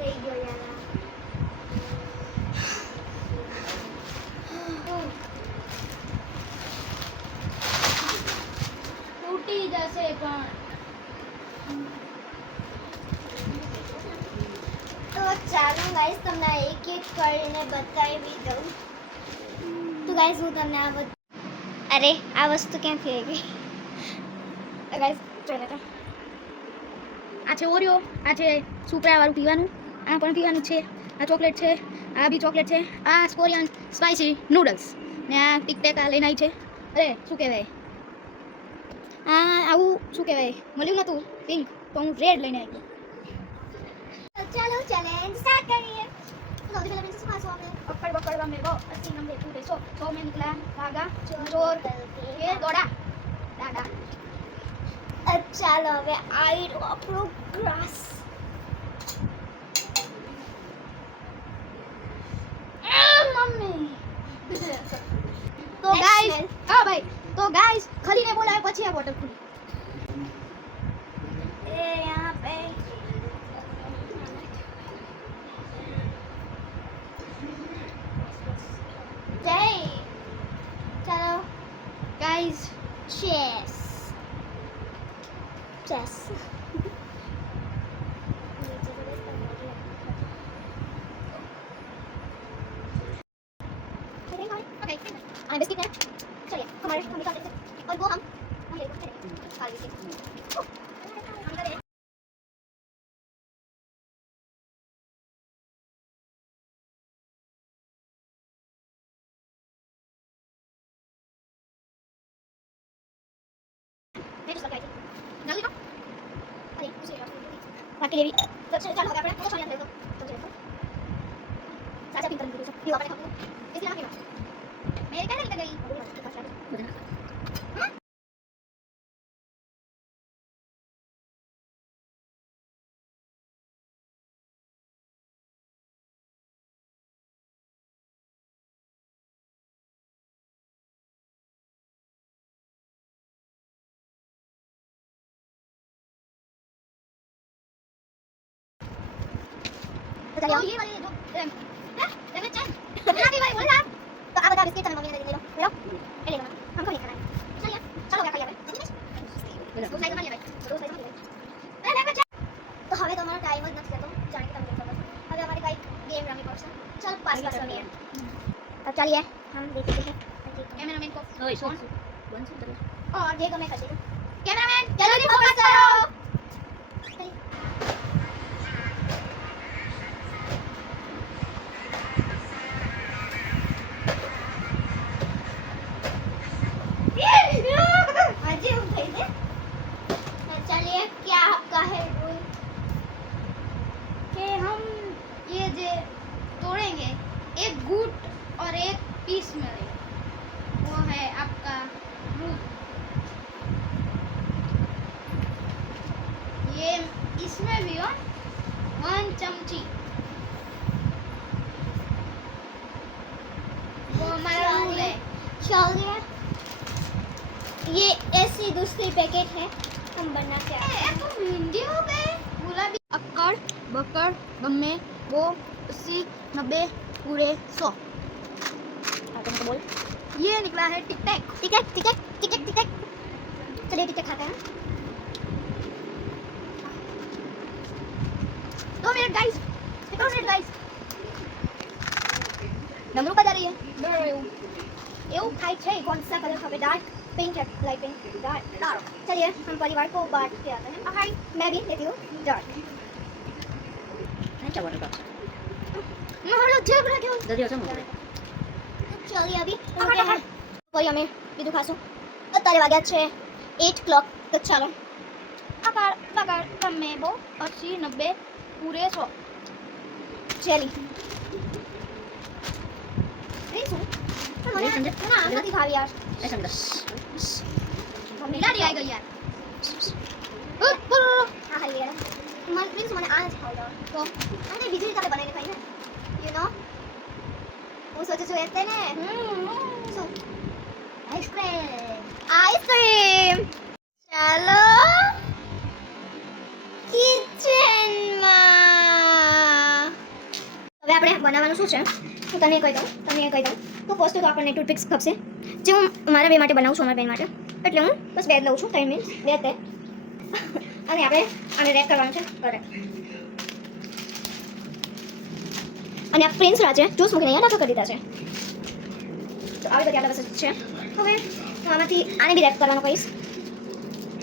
થઈ ગયો યાર તૂટી જશે પણ તો ચાલો ગાઈસ તમને એક એક કરીને બતાવી દઉં તો ગાઈસ હું તમને અરે આ વસ્તુ ક્યાંથી આવી ગઈ ગાઈસ જોઈ લેતા આ છે ઓરિયો આ છે સુપરા વાળું પીવાનું આ પણ પીવાનું છે આ ચોકલેટ છે આ બી ચોકલેટ છે આ કોરિયન સ્પાઇસી નૂડલ્સ ને આ ટિકટેક આ લઈને આવી છે અરે શું કહેવાય આ આવું શું કહેવાય મળ્યું નતું પિંક તો હું રેડ લઈને આવી ચાલો ચેલેન્જ સ્ટાર્ટ કરીએ સૌથી પહેલા પ્રિન્सेस पास हो आपने पकड़ पकड़ मेरे को 80 नंबर पूरे 100 में निकला भागा चोर फिर दौड़ा दादा ચાલો હવે આઈડ આપણો ગ્રાસ મમ્મી તો ગાઈસ હા ભાઈ તો ગાઈસ ખલીને બોલાવે પછી આ બોટલ ખુલી એ યહાં पे જય ચાલો guys chess chess. Okay. I'm biscuit है चलिए हमारे हम निकाल देते हैं और वो हम ले लेते हैं खा लीजिए हम करें मैं just लगाई थी जल्दी ना अरे उसे बाकी ये भी तो चलो हो गया अपने तो चलिए देखो तो देखो साचा पिंक कर दीजिए ये आपने खाओ इसलिए आगे मेरे क्या निकल गई तो चलिए ये वाले जो लेमन चाय ना भी भाई बोला तो आप बता बिस्किट मम्मी ने दे लो ले लो ले लो हमको नहीं खाना है चलिए चलो क्या खाइए भाई दो साइड में ले भाई दो साइड में ले ले लेमन चाय तो હવે તમારો ટાઈમ જ નથી જતો જાણે કે તમને ખબર છે હવે અમારે કઈ ગેમ રમવી પડશે ચલ પાસ કરવાની है अब चलिए हम देखते हैं कैमरामैन को ओए सुन वन से करो और देखो मैं कर देता कैमरामैन जल्दी फोकस करो चलिए क्या आपका है रूल कि हम ये जे तोड़ेंगे एक गुट और एक पीस मिलेगा वो है आपका रूल ये इसमें भी हो 1 चमची वो हमारा रूल है चलिए ये ऐसी दूसरी पैकेट है हम बना के आए तो हिंदी हो गए गुलाबी अक्कड़ बक्कड़ गम्मे वो 80 90 पूरे 100 तुम तो बोल ये निकला है टिक टैक टिकट टिकट टिकट टिकट चलिए टिकट खाते हैं 2 minute guys 2 minute guys number बता रही है એવું ખાય છે कौन सा कलर का डार्क पिंक है लाइट पिंक डार्क चलिए हम परिवार को बांट के आते हैं हाय मैं भी लेती हूँ डार्क नहीं चलो डार्क मैं हर जगह रखे हूँ जल्दी आ जाओ चलिए अभी उनके हैं कोई हमें બીજું ખાશું અત્યારે વાગ્યા છે 8 o'clock તો ચાલો આકાર બગાડ તમે બો 80 90 પૂરે 100 ચલી રીસુ ना નથી ખાવી યાર ऐसा कर मिला गई यार હા હાલી યાર મને પ્લીઝ મને આ જ ખાવ તો અને બીજી રીતે બનાવીને ખાઈ ને યુ નો હું સોચું છું એટલે ને શું આઈસ્ક્રીમ ચાલો કિચનમાં બનાવવાનું શું છે હું તને કહી દઉં તો ફર્સ્ટ તો આપણને ટૂથપિક્સ ખપશે જે હું મારા બે માટે બનાવું છું મારા બેન માટે એટલે હું બસ બે જ લઉં છું 3 મીન્સ બે તે અને આપણે આને રેપ કરવાનું છે કરે અને આ પ્રિન્સ રાજે જ્યુસ મૂકીને અહીંયા નાખો કરી દીધા છે તો આવી બધી આપણા પાસે છે હવે હું આમાંથી આને બી રેપ કરવાનું કહીશ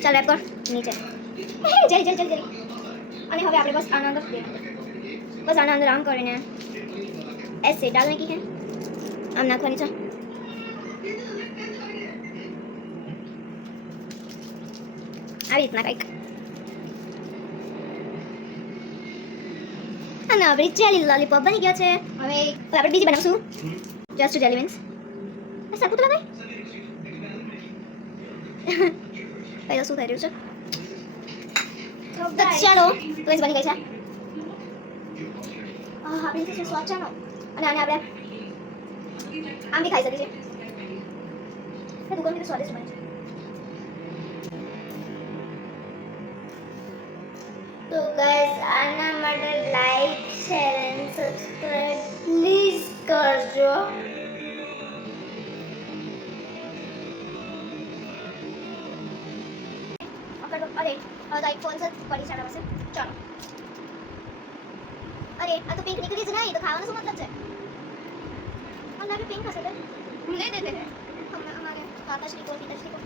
ચાલ રેપ કર નીચે જલ્દી અને હવે આપણે બસ આના અંદર બસ આના અંદર આમ કરીને ऐसे डालने की है आम नाखवानी છે આવી રીતના કંઈક અને આપણી જેલી લોલીપોપ બની ગયા છે હવે આપણે બીજી બનાવશું જસ્ટ જેલી મીન્સ સાકું તો લગાય પહેલા શું થઈ રહ્યું છે તો ચાલો તો બની ગઈ છે આપણી છે સ્વાદ છે અને આને આપણે આમ બી ખાઈ શકીએ છીએ દુકાનની તો સ્વાદિષ્ટ બને છે તો ગાઈસ આના માટે like share and subscribe please કરજો અરે હવે તો ફોન જ પડી ચાલે હશે ચાલો अरे आ तो पिंक निकली नहीं तो खावा ना मतलब है और ना भी पिंक हंसे थे ले देते हैं हम हमारे पापा श्री को पिताश्री को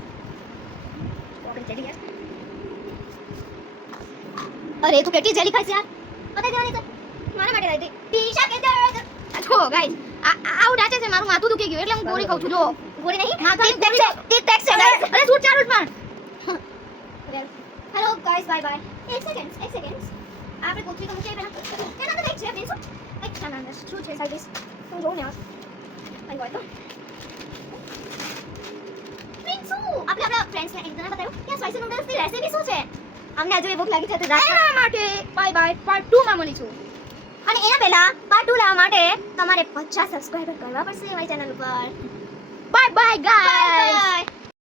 पॉकेट चली गया अरे तू केटी जेली खाई यार पता है नहीं तो मारा માટે રહી ટીશા કે દે જો ગાઈસ આઉટ આચે છે મારું માથું દુખી ગયું એટલે હું ગોળી ખાઉં છું જો ગોળી નહીં માથા ટેક્સ છે ગાઈસ અરે શૂટ ચાલુ જ પણ hello guys bye bye 1 second આપણે કોથળી તો મૂકી પહેલા તેના અંદર છે બેસો એક ચાના શું છે સાઈડ હું જોઉં ને આઈ ગોટ તો બેસો આપણે આપણા ફ્રેન્ડ્સને એક જણા બતાવ્યું કે સ્પાઈસી નૂડલ્સની રેસિપી શું છે અમને આજે ભૂખ લાગી છે તો રાતના માટે બાય બાય પાર્ટ 2 માં મળીશું અને એના પહેલા પાર્ટ 2 લાવવા માટે તમારે 50 સબસ્ક્રાઇબર કરવા પડશે મારી ચેનલ ઉપર બાય બાય ગાઈસ